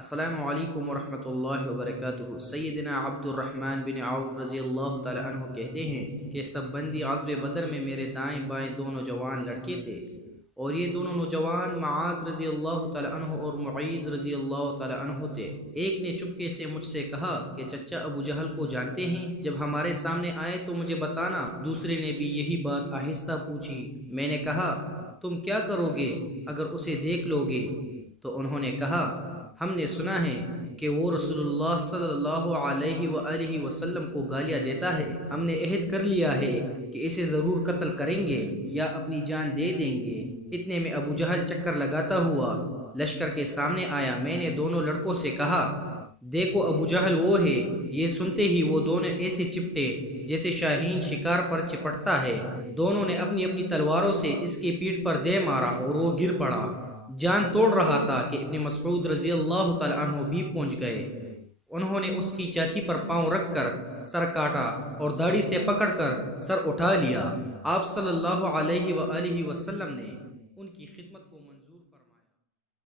السلام علیکم ورحمۃ اللہ وبرکاتہ۔ سیدنا عبد الرحمن بن عوف رضی اللہ تعالی عنہ کہتے ہیں کہ سب بندی غزوہ بدر میں میرے دائیں بائیں دو نوجوان لڑکے تھے، اور یہ دونوں نوجوان معاذ رضی اللہ تعالی عنہ اور معیذ رضی اللہ تعالی عنہ تھے۔ ایک نے چپکے سے مجھ سے کہا کہ چچا ابو جہل کو جانتے ہیں؟ جب ہمارے سامنے آئے تو مجھے بتانا۔ دوسرے نے بھی یہی بات آہستہ پوچھی۔ میں نے کہا تم کیا کرو گے اگر اسے دیکھ لو گے؟ تو انہوں نے کہا ہم نے سنا ہے کہ وہ رسول اللہ صلی اللہ علیہ وآلہ وسلم کو گالیاں دیتا ہے۔ ہم نے عہد کر لیا ہے کہ اسے ضرور قتل کریں گے یا اپنی جان دے دیں گے۔ اتنے میں ابو جہل چکر لگاتا ہوا لشکر کے سامنے آیا۔ میں نے دونوں لڑکوں سے کہا دیکھو ابو جہل وہ ہے۔ یہ سنتے ہی وہ دونوں ایسے چپٹے جیسے شاہین شکار پر چپٹتا ہے۔ دونوں نے اپنی اپنی تلواروں سے اس کی پیٹھ پر دے مارا اور وہ گر پڑا۔ جان توڑ رہا تھا کہ ابن مسعود رضی اللہ تعالی عنہ بھی پہنچ گئے۔ انہوں نے اس کی چھاتی پر پاؤں رکھ کر سر کاٹا اور داڑھی سے پکڑ کر سر اٹھا لیا۔ آپ صلی اللہ علیہ وآلہ وسلم نے